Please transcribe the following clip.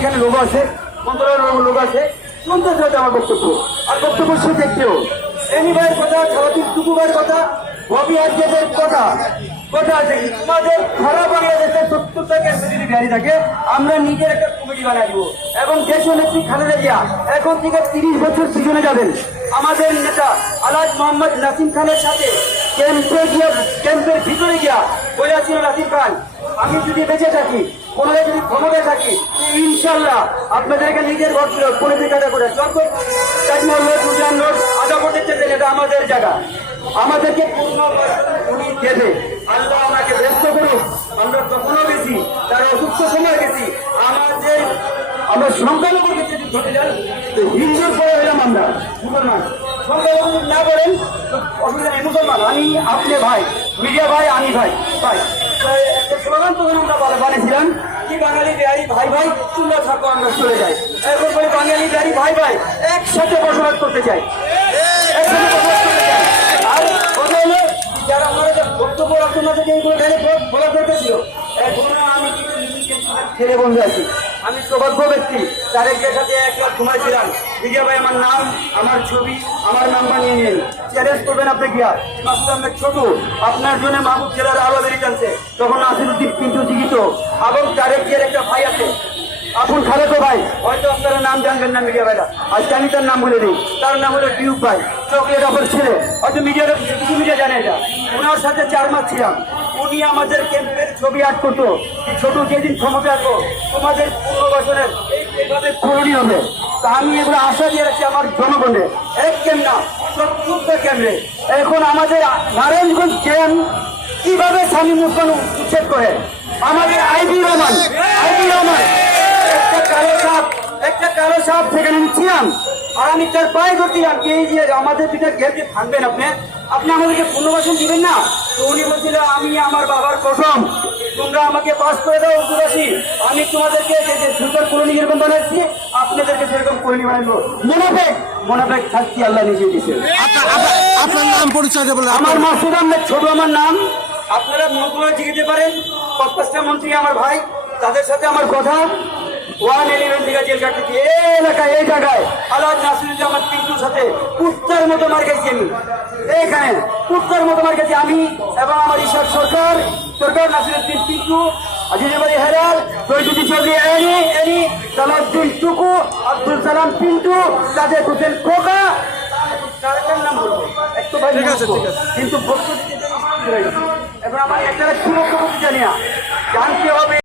এখানে লোক আছে, মন্ত্রণালয়ের লোক আছে, শুনতে চাইতে আমার বক্তব্য আর বক্তব্য সে দেখতেও এনি ভাইয়ের কথা, সারাদিন টুকু ভাইয়ের কথা, ববি আজকের কথা কথা আছে। আমাদের সারা বাংলাদেশের 70টা ক্যান্সার যদি বিহারি থাকে, আমরা নিজের একটা কমিটি বানিয়ে দিব এবং দেশীয় নেত্রী খালেদা জিয়া এখন থেকে 30 বছর পিছনে যাবেন। আমাদের নেতা আলহাজ মোহাম্মদ নাসিম খানের সাথে ক্যাম্পের ভিতরে গিয়া বলেছিল নাসিম খান, আমি যদি বেঁচে থাকি, পুনরায় যদি ক্ষমতায় থাকি, ইনশাল্লাহ আপনাদেরকে নিজের ঘর ছিল করে টাকা করে যত তাজমহল রোড, উজান রোড, আদা করতে চেয়েছেন, এটা আমাদের জায়গা, আমাদেরকে পূর্ণ উনি দেবে। আল্লাহ আমাকে ব্যস্ত করুন। আমরা কখনো গেছি, তার অসুস্থ সময় গেছি, আমরা সংখ্যালঘু ক্ষেত্রে ঘটে যান, হিন্দুর পরে হলাম আমরা মুসলমান, সংখ্যালঘু না করেন অসুবিধা নেই, মুসলমান আমি আপনি ভাই, মিডিয়া ভাই আমি ভাই ভাই। একটা স্লোগান তখন আমরা বানিয়েছিলাম কি, বাঙালি বিহারি ভাই ভাই, তোমরা থাকো আমরা চলে যাই। এখন বলি বাঙালি বিহারি ভাই ভাই একসাথে বসবাস করতে চাই, একসাথে বসবাস করতে চাই। আর কথা হলো যারা আমরা বক্তব্য রাখতে বলা দরকার ছিল, এখন আমি ছেলে বন্ধু আছি, আমি সৌভাগ্য ব্যক্তি, তারেক সাথে এক রাত ঘুমাইছিলাম। বিজয় ভাই আমার নাম, আমার ছবি, আমার নাম্বার নিয়ে নিন, চ্যালেঞ্জ করবেন আপনি গিয়া মাসুদ ছোট, আপনার জন্য মাহবুব জেলার আলো বেরিয়ে জানছে, তখন নাসিরুদ্দিন কিন্তু জীবিত এবং তারেক জিয়ার একটা ভাই আছে আপন খালেতো ভাই, হয়তো আপনারা নাম জানবেন না মিডিয়া ভাইরা, আজকে আমি তার নাম বলে দিই, তার নাম হলো টিউব ভাই, চকলেট অফার ছেলে, হয়তো কিছু মিডিয়া জানে এটা। ওনার সাথে 4 মাস ছিলাম, উনি আমাদের ক্যাম্পের ছবি আর্ট করতো, ছোট যেদিন ক্ষমতা আসবো তোমাদের পুনর্বাসনের এইভাবে করণীয় হবে। তা আমি এগুলো আশা দিয়ে রাখছি আমার জনগণের, এক ক্যাম্প না 70টা ক্যাম্পে। এখন আমাদের নারায়ণগঞ্জ ক্যাম্প কিভাবে স্বামী মুসলমান উচ্ছেদ করে, আমাদের আইবি রহমান একটা কালো সাপ সেখানে আমি ছিলাম, আর আমি তার পায়ে করছিলাম যে এই যে আমাদের পিতা গেটে ভাঙবেন আপনি আমাদেরকে পুনর্বাসন দিবেন না। তো উনি বলছিল আমি আমার বাবার কসম, তোমরা আমাকে পাস করে দাও উদ্যোগাসী, আমি তোমাদেরকে যে সুন্দর কলোনি যেরকম বানাচ্ছি আপনাদেরকে সেরকম কলোনি বানাবো। মোনাফেক শাস্তি আল্লাহ নিজে দিচ্ছে। আপনার নাম পরিচয় দেবেন? আমার মাসুদ আহমেদ ছোট আমার নাম, আপনারা মন্ত্রণালয়ে জিজ্ঞেস পারেন, ৫-৫টা মন্ত্রী আমার ভাই, তাদের সাথে আমার কথা। 111 থেকে জেল কাটতেছি এই এলাকায়, এই জায়গায় আলহাজ নাসিরুজ্জামান পিন্টুর সাথে কুত্তার মতো মার গেছি আমি, এইখানে কুত্তার মতো মার গেছি আমি এবং আমার ইশাক সরকার নাসিরুদ্দিন পিন্টু, আজিজাবাড়ি হেরাল, তৈজুদ্দিন চৌধুরী এনি, সালাউদ্দিন টুকু, আব্দুল সালাম পিন্টু, সাদেক হোসেন খোকা, তার নাম বলবো একটু ভাই, কিন্তু বক্তব্য দিতে এবার আমার একটা কি বক্তব্য জানি না, জানতে হবে।